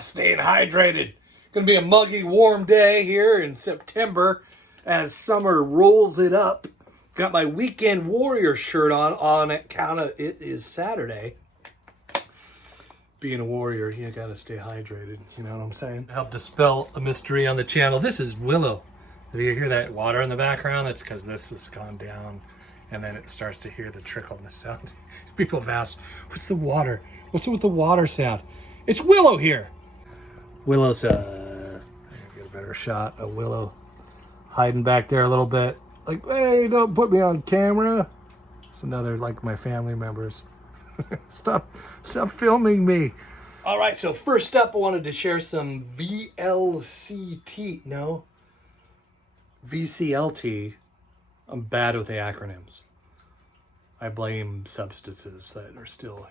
Staying hydrated. Gonna be a muggy, warm day here in September as summer rolls it up. Got my weekend warrior shirt on account of it is Saturday. Being a warrior, you gotta stay hydrated. You know what I'm saying? To help dispel a mystery on the channel, this is Willow. If you hear that water in the background, that's because this has gone down and then it starts to hear the trickle in the sound. People have asked, what's the water? What's it with the water sound? It's Willow here. Willow's, get a better shot of Willow hiding back there a little bit. Like, hey, don't put me on camera. It's another, like, my family members. Stop filming me. All right, so first up, I wanted to share some VCLT. I'm bad with the acronyms. I blame substances that are still,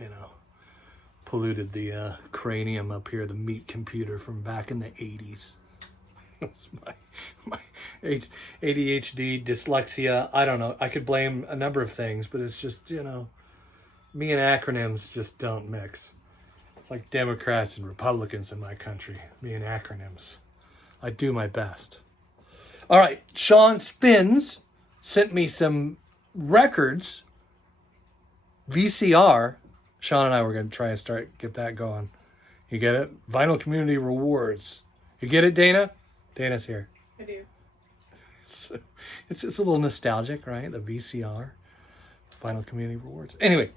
polluted the cranium up here, the meat computer from back in the 80s. That's my ADHD, dyslexia. I don't know. I could blame a number of things, but it's just, me and acronyms just don't mix. It's like Democrats and Republicans in my country. Me and acronyms. I do my best. All right. Shaun Spins sent me some records. VCR. Shaun and I were going to try and get that going. You get it? Vinyl Community Rewards. You get it, Dana? Dana's here. I do. It's a little nostalgic, right? The VCR. Vinyl Community Rewards. Anyway.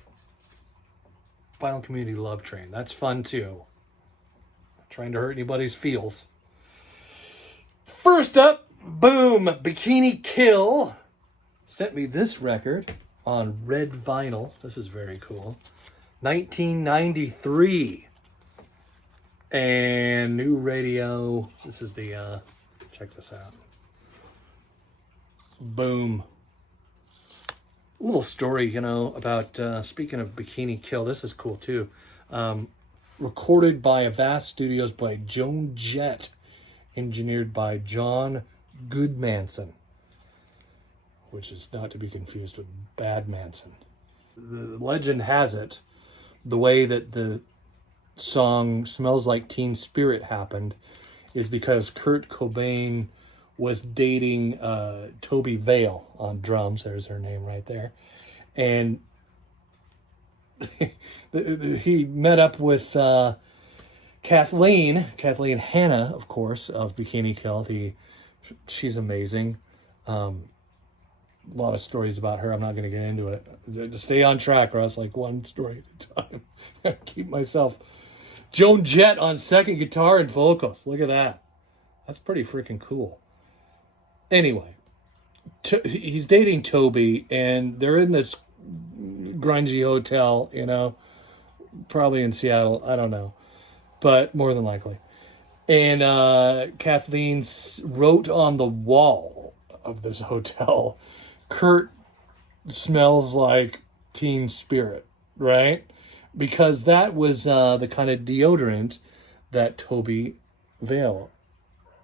Vinyl Community Love Train. That's fun, too. Not trying to hurt anybody's feels. First up, boom, Bikini Kill sent me this record on red vinyl. This is very cool. 1993. And new radio. This is the, check this out. Boom. A little story, about, speaking of Bikini Kill, this is cool too. Recorded by Avast Studios by Joan Jett. Engineered by John Goodmanson. Which is not to be confused with Bad Manson. The legend has it, the way that the song Smells Like Teen Spirit happened is because Kurt Cobain was dating Toby Vale on drums. There's her name right there. And he met up with Kathleen Hanna, of course, of Bikini Kill. She's amazing. A lot of stories about her. I'm not going to get into it. To stay on track, or else like one story at a time. Keep myself. Joan Jett on second guitar and vocals. Look at that. That's pretty freaking cool. Anyway, he's dating Toby, and they're in this grungy hotel, probably in Seattle. I don't know, but more than likely. And Kathleen wrote on the wall of this hotel, Kurt smells like Teen Spirit, right? Because that was the kind of deodorant that Toby Vale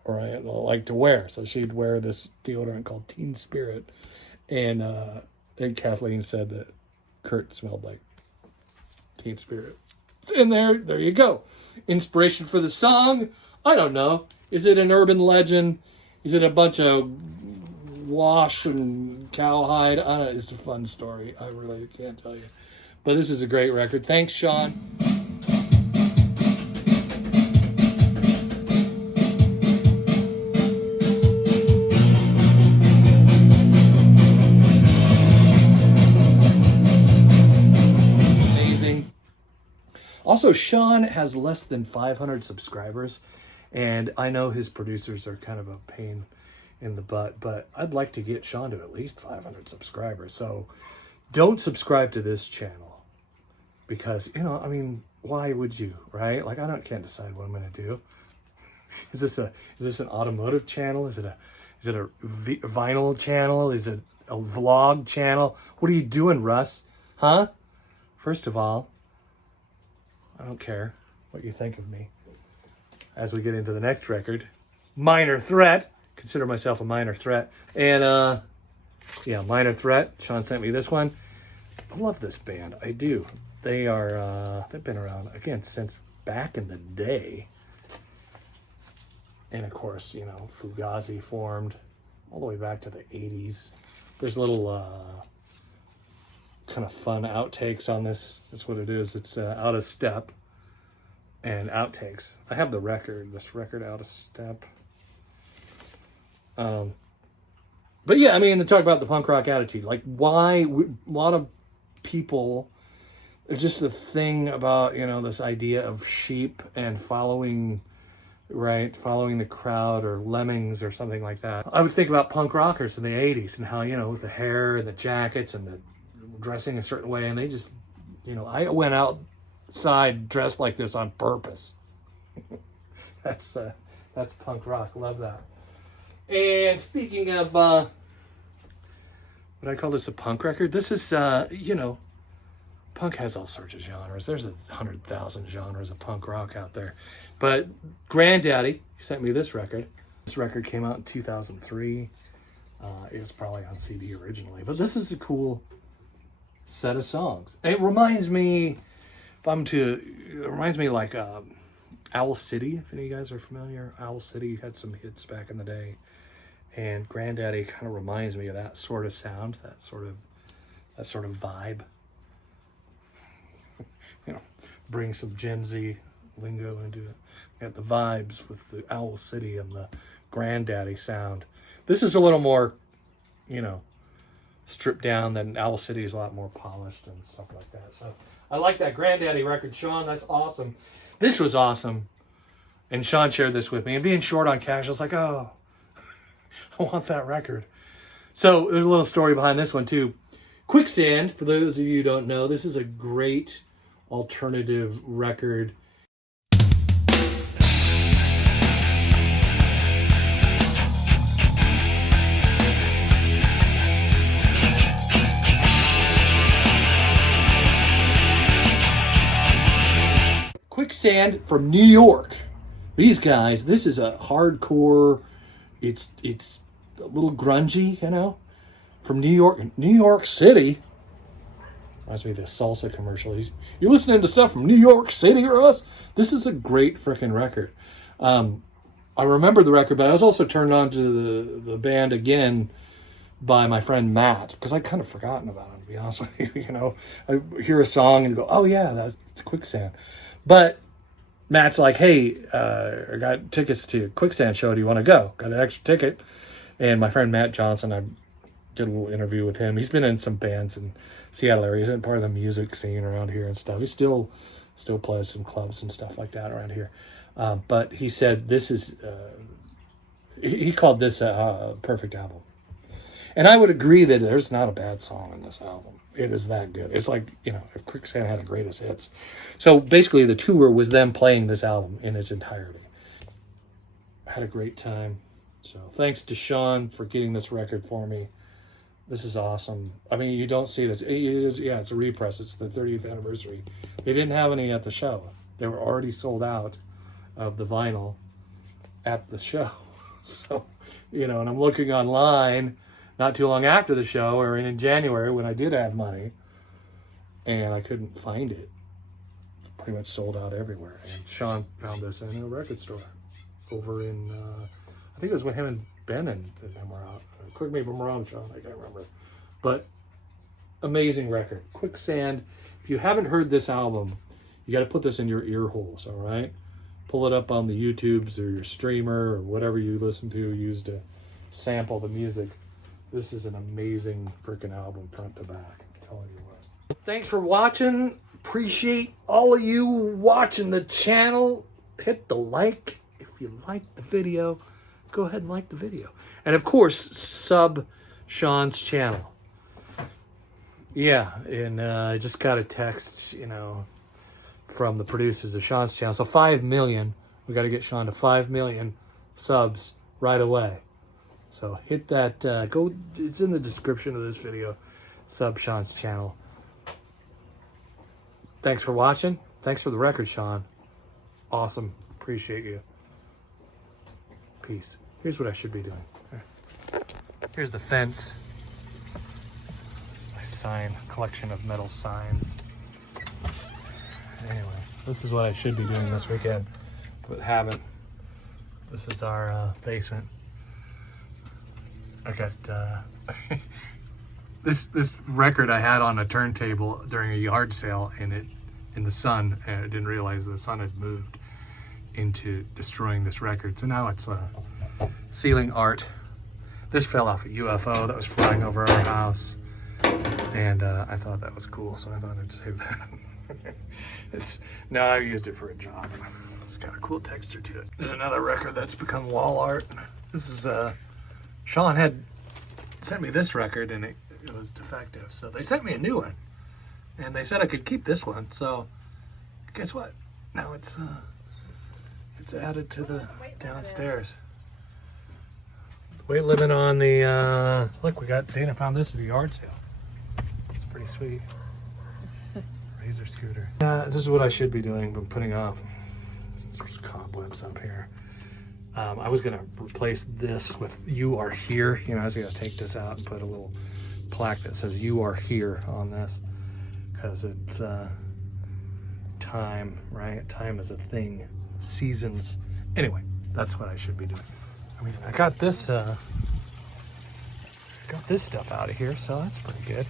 liked to wear. So she'd wear this deodorant called Teen Spirit. And Kathleen said that Kurt smelled like Teen Spirit. And there you go. Inspiration for the song? I don't know. Is it an urban legend? Is it a bunch of wash and cowhide? I don't know. It's a fun story. I really can't tell you. But this is a great record. Thanks, Shaun. Amazing. Also, Shaun has less than 500 subscribers, and I know his producers are kind of a pain in the butt, but I'd like to get Shaun to at least 500 subscribers. So don't subscribe to this channel. Because, why would you, right? Like, can't decide what I'm going to do. Is this an automotive channel? Is it a vinyl channel? Is it a vlog channel? What are you doing, Russ? Huh? First of all, I don't care what you think of me. As we get into the next record, Minor Threat. Consider myself a minor threat. And, Minor Threat. Shaun sent me this one. I love this band. I do. They've been around, again, since back in the day. And of course, you know, Fugazi formed all the way back to the 80s. There's little kind of fun outtakes on this. That's what it is. It's Out of Step and outtakes. I have the record, this record, Out of Step. But yeah, I mean, to talk about the punk rock attitude, like why a lot of people, there's just the thing about, you know, this idea of sheep and following the crowd, or lemmings or something like that. I would think about punk rockers in the 80s and how, you know, with the hair and the jackets and the dressing a certain way, and they just, you know, I went outside dressed like this on purpose. That's punk rock. Love that. And speaking of, would I call this a punk record? This is, you know, punk has all sorts of genres. There's 100,000 genres of punk rock out there. But Granddaddy sent me this record. This record came out in 2003. It was probably on CD originally. But this is a cool set of songs. It reminds me, like Owl City, if any of you guys are familiar. Owl City had some hits back in the day. And Granddaddy kind of reminds me of that sort of sound, that sort of vibe. You know, bring some Gen Z lingo into it. Got the vibes with the Owl City and the Granddaddy sound. This is a little more, you know, stripped down than Owl City is a lot more polished and stuff like that. So I like that Granddaddy record, Shaun. That's awesome. This was awesome. And Shaun shared this with me. And being short on cash, I was like, oh, I want that record. So there's a little story behind this one too. Quicksand, for those of you who don't know, this is a great alternative record. Quicksand from New York. These guys, this is a hardcore, it's a little grungy, you know, from New York City. Reminds me of the salsa commercial. You're listening to stuff from New York City or us? This is a great freaking record. I remember the record, but I was also turned on to the band again by my friend Matt, because I'd kind of forgotten about him, to be honest with you. You know, I hear a song and go, oh yeah, that's Quicksand. But Matt's like, hey, I got tickets to Quicksand show. Do you want to go? Got an extra ticket. And my friend Matt Johnson, I did a little interview with him. He's been in some bands in Seattle area. He's in part of the music scene around here and stuff. He still plays some clubs and stuff like that around here. But he said this is, he called this a perfect album. And I would agree that there's not a bad song in this album. It is that good. It's like, you know, if Quicksand had the greatest hits. So basically the tour was them playing this album in its entirety. I had a great time. So thanks to Shaun for getting this record for me. This is awesome. I mean, you don't see this. It's a repress. It's the 30th anniversary. They didn't have any at the show. They were already sold out of the vinyl at the show. So, you know, and I'm looking online not too long after the show, or in January when I did have money, and I couldn't find it. Pretty much sold out everywhere. And Shaun found this in a record store over in, I think it was when him and Ben and them were out. Correct me if I'm wrong, Shaun, I can't remember. But amazing record. Quicksand. If you haven't heard this album, you got to put this in your ear holes, all right? Pull it up on the YouTubes or your streamer or whatever you listen to, use to sample the music. This is an amazing freaking album front to back. I'm telling you what. Thanks for watching. Appreciate all of you watching the channel. Hit the like if you liked the video. Go ahead and like the video. And of course, sub Shaun's channel. Yeah, and I just got a text, you know, from the producers of Shaun's channel. So 5 million. We got to get Shaun to 5 million subs right away. So hit that, go, it's in the description of this video, sub Shaun's channel. Thanks for watching. Thanks for the record, Shaun. Awesome. Appreciate you. Peace. Here's what I should be doing. Here's the fence. My sign, collection of metal signs. Anyway, this is what I should be doing this weekend, but haven't. This is our basement. I got this record I had on a turntable during a yard sale, and it in the sun, and I didn't realize the sun had moved into destroying this record. So now it's ceiling art. This fell off a UFO that was flying over our house, and I thought that was cool, so I thought I'd save that. No, I used it for a job. It's got a cool texture to it. There's another record that's become wall art. This is Shaun had sent me this record, and it was defective, so they sent me a new one, and they said I could keep this one. So guess what? Now it's added to the downstairs. Weight limit on the look, we got Dana found this at a yard sale. It's pretty sweet. Razor scooter. This is what I should be doing, but putting off. There's cobwebs up here. I was gonna replace this with "You Are Here." You know, I was gonna take this out and put a little plaque that says "You Are Here" on this, because it's time, right? Time is a thing. Seasons. Anyway, that's what I should be doing. I mean, I got this stuff out of here, so that's pretty good.